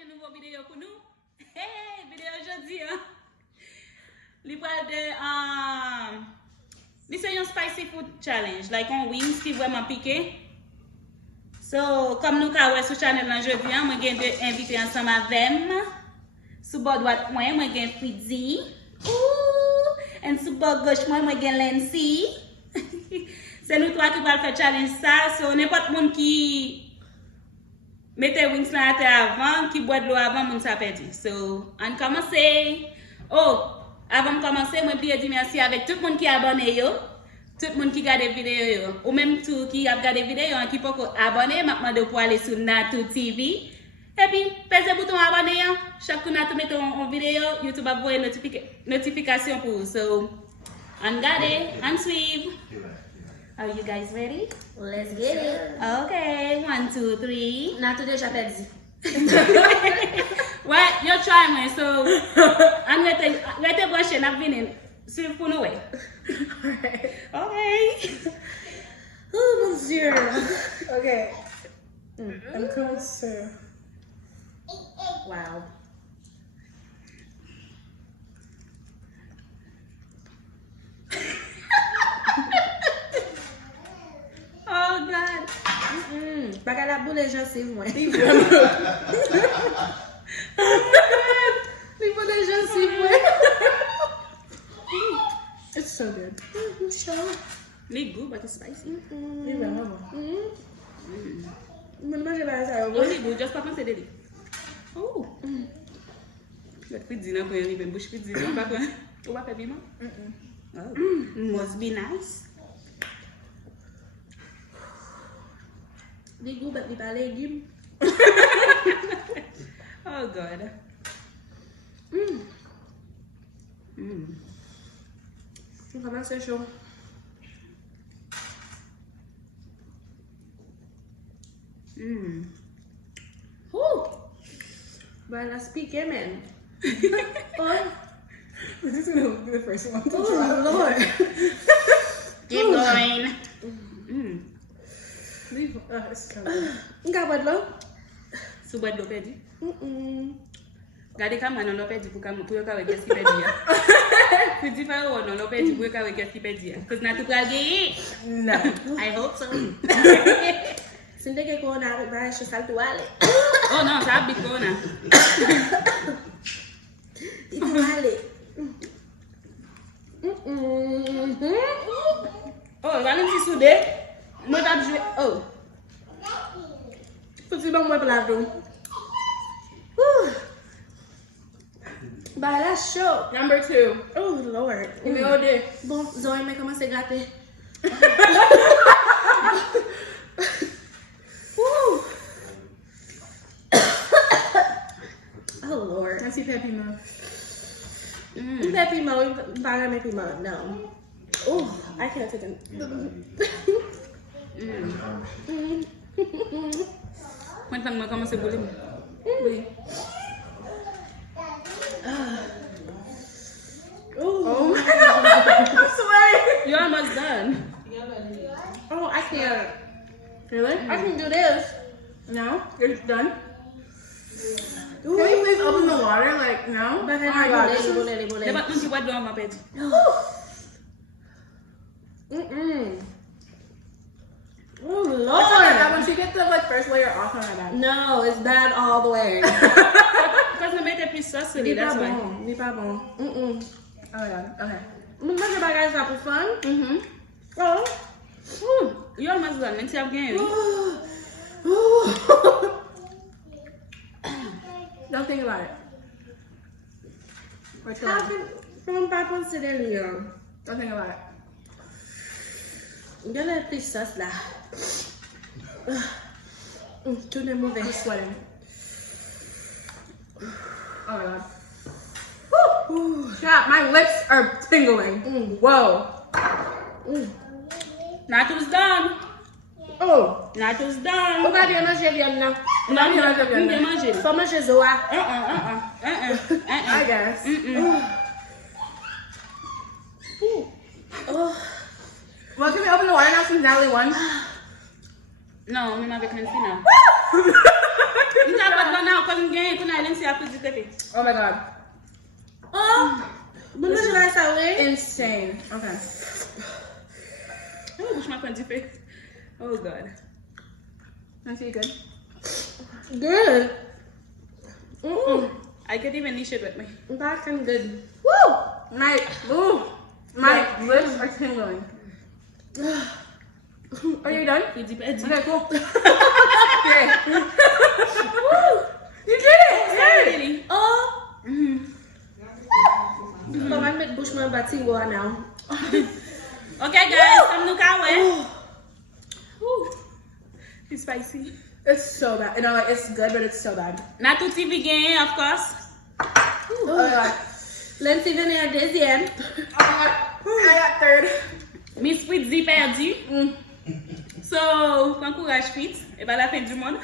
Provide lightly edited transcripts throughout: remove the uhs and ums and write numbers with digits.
un nouveau vidéo pour nous. Hey, vidéo aujourd'hui. Li pral de this is un spicy food challenge, like on wings qui vraiment piqué. So, comme nous avons sur channel aujourd'hui, moi j'ai invité ensemble avec moi. Sous bord droite moi j'ai Fridzi. Et sous bord gauche moi j'ai Lancy. C'est nous trois qui allons faire challenge ça. So n'importe monde qui mettez wings là à terre avant, qui boit de l'eau avant, moun sa perdu. So, on commence. Oh, avant de commencer, moi je dis merci avec tout le monde qui est abonné yo, tout le monde qui regarde les vidéos yo, ou même tout qui a regardé les vidéos qui peut abonner, maintenant de pour aller sur Natouu TV. Et puis, pèsez le bouton abonner, chaque fois que nous mettons une vidéo, YouTube va vous une notification pour vous. So, on regarde, on suit. Are you guys ready? Let's get it. Okay, 1, 2, 3. Natouu déjà perdu. Ouais, you're trying, so I'm going to brush and I've been in. So you pull away. Okay. Oh, monsieur. Okay. I'm closer. Wow. Oh God. Pas qu'à la boule, les gens, c'est moi. Les boule, les gens, c'est moi. It's so good. Need good, but it's spicy. C'est vraiment bon. Je ne mange pas ça. Only good, just pas penser de lui. Oh. Le Fridzi n'a pas arrivé, bouche Fridzi n'a pas on va faire bien. Oh. Must be nice. Des goûts, mais pas légumes. Oh God. Comment c'est chaud? Bah, la speak, man. Oh, We're just going to be the first one to try. oh, Lord. Keep going. It's coming. Enggak buat lo? Subat do perdu. Gade kama non lo perdu pour yo ka we qu'est-ce qui perdu ya. Fridzi fa yo non lo perdu pour yo ka we qu'est-ce qui perdu ya. Cause Natouu pral gagner. No. I hope so. Sinde que con una va a salto vale. Oh no, ça big corner. Itu vale. Oh, Valenci soude. Moi t'a joué. Oh. Faut que moi plateau. Bah là chaud. Number 2. Oh Lord. You know this. Bon, Zoé mais comment c'est gâté? Oh Lord. I see Peppy move. Peppy mode, Peppy mode, no. Oh, I can't take it. Cuéntame moi comment c'est boulé. Oui. Oh my god. I'm sweating. You're almost done. Oh, I can't. Really? I can do this. No? You're done? Ooh. Can you please open the water? Like, no? But Oh my god. Debat moun ki wad do an ma perdu. Oh It's not like that Lord. when she gets the like first layer off on her back. No, it's bad all the way. Because I made a piece of sauce, Ni that's pas why. bon. Ni pas bon. Oh my god. Okay. Moi, je bagage ça pour fun. Oh. You're almost done, même si I've gained. Don't think about it. What's going How on? can from pas penser de lui? Don't think about it. Il y a la petite sauce là. Tout est mauvais. I'm sweating. Oh my god. Stop, my lips are tingling. Whoa. Natou's done. Oh. Natou's done. On va bien manger bien là. Non, bien manger, bien bien manger. Faut manger Zoa. I guess. Oh. Well, can we open the water now since Natalie won? No, me avec Nancy now. You talk about now because I'm getting Nancy a pris di pepe. Oh my god. Oh, mwen manje la sa we. Insane. Okay. Oh, bouche mwen pren di pe. Oh God. Nancy, you good? Good. I can't even leash it with me. Back and good. Woo! My lips are tingling. Are you done? Pris di pe di. Okay, cool. Okay. Woo! You did it! Yay! Really? Oh. So I make bushman batiwa now. Okay guys, come nou ka we. It's spicy. It's so bad. You know, it's good, but it's so bad. Natouu TV gen, of course. Oh my god. Nancy veni a deuxième. Oh my god. I got third. Miss Fritzi perdu. So, kon courage Fritz. E ba la fin du monde.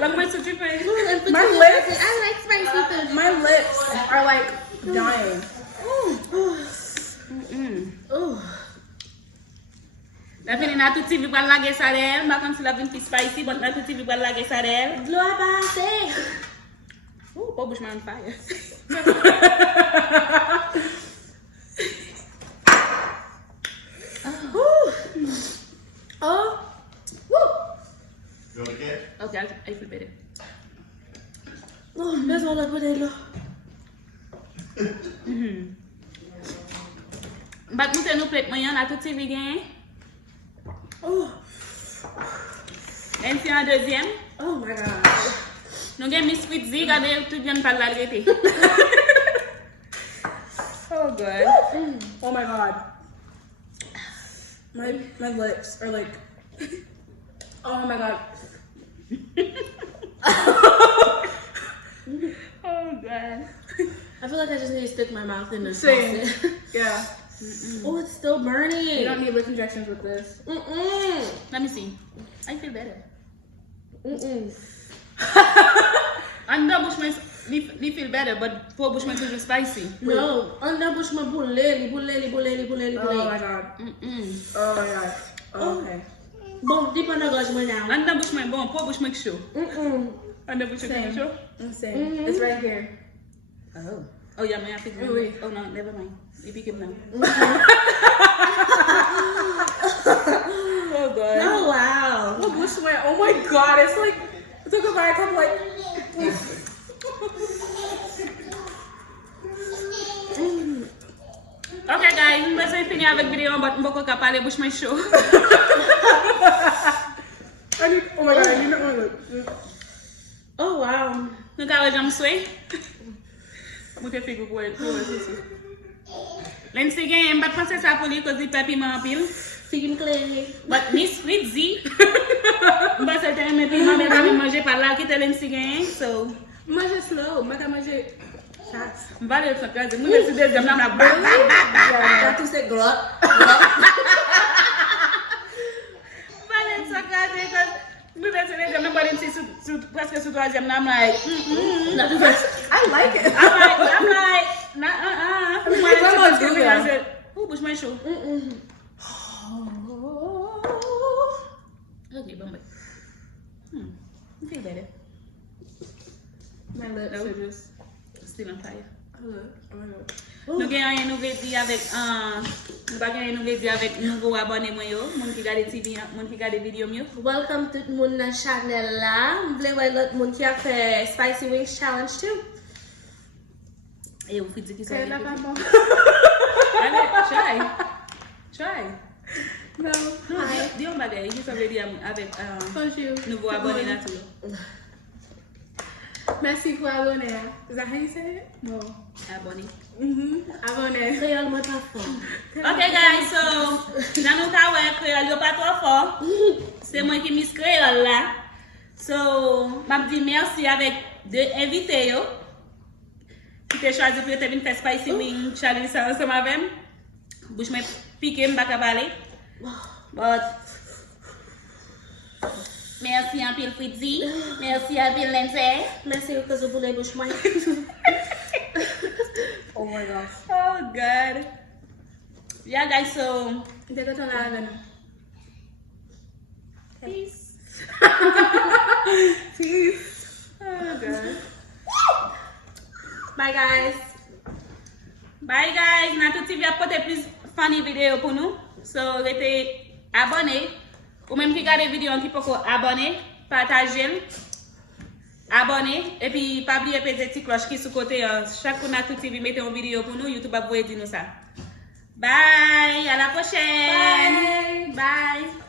Lang mwen sou tu pe. My lips, I like spicy food. my lips are like dying. Oh. La fin Natouu TV pral lage sa del. Bakon si la vin fi spicy, but Natouu TV pral lage sa del. Glo a pase. Oh, po bouche mwen on fire. Oh. Woo. You okay? Okay, I feel better. Oh, besoin de pote là. Bat mwen te nou plate mwen yon Natouu TV gen. Oh. Nancy en deuxième. Oh my god. Nou gen Miss Fritzi, gade tout gen pal la rete. Oh God. Oh my god. My lips are like. Oh my god. Oh God. I feel like I just need to stick my mouth in the Same. sauce. Yeah. Oh, it's still burning. You don't need lip injections with this. Let me see. I feel better. Under bouche mwen, li feel better, but po bouche mwen toujou spicy. No, under bush my boule. Oh my god. Oh my god. Oh, okay. Bon, deep on the gorge my now. Under bouche mwen bon, po bouche mwen chaud. Under bouche mwen chaud. Insane. It's right here. Oh. Oh yeah, mwen a pick one. Oui. Oh no, never mind. You pick him now. Oh God. Oh wow. Oh, bush went. Oh my god. It's like. It took a bite. I'm like. Okay guys, mwen se fini avèk videon, but mwen ka pale bouche mwen chaud. Oh my god. I need to look. Oh wow. Nou ka wè jam sway. Mwen te figou pou wè sisi. Nancy gen, mbat panse sa pou li kozi pepi man pil. Figim clearly. But Miss Fritzi, mbat se te reme pi man men kami manje par la ki te Nancy gen, so. Manje slow. Manje manje. Fast. Mba le sa kaze, mwen se de jam nan la bak. That to say glut. Mba le sa kaze, cause mwen se de jam nan ba Nancy preske sou 3e nan, I'm like, Not to say. I like it. I'm like, mwen Someone se do de that. jam nan, bouche mwen chaud. Okay, bamba. I feel better. My lips are just. Still on fire. Oh my god. Nou gen yon nou ve di avèk, nou ba gen yon nou ve di avèk nouvo abone mwen yo, moun ki gade TV, moun ki gade video myo. Welcome to moun na channel la. Mble wè lot moun ki a fe Spicy Wings Challenge too. E ou Fritzi ki sa Okay, vè. that's not bon. Allez, try. No. No, di yon bagay, ki sa vè di avèk Thank you. nouvo abone Natouu yo. Merci pour abonner. Is that how you say it? No. Abone. Abonner. Creole mwen pa fò. Ok guys, so, nan nou ka wè kreol yo pa tro fò. Se mwen ki Miss Kreol la. So, map di mersi avèk de envite yo. Ki te chwazi pou yo te vin fè Spicy Wing Challenge sa ansem avèm. Bouche mwen pike m baka pale. But, merci anpil Fritzi. Merci anpil Nancy. Merci yo kazo boule bush mwen. Oh my gosh. Oh God. Yeah guys, so They got a lot of peace. Peace. Oh God. Bye guys. Bye guys. Natouu TV a pote plus funny vidéo pour nous. So, restez abonnés. Ou même qui regarde vidéo qui peut abonner, partager, abonner. Et puis, pas oublier petite cloche qui est sous côté. Chaque fois Natouu TV mettez une vidéo pour nous. YouTube va vous dire nous ça. Bye. À la prochaine. Bye. Bye.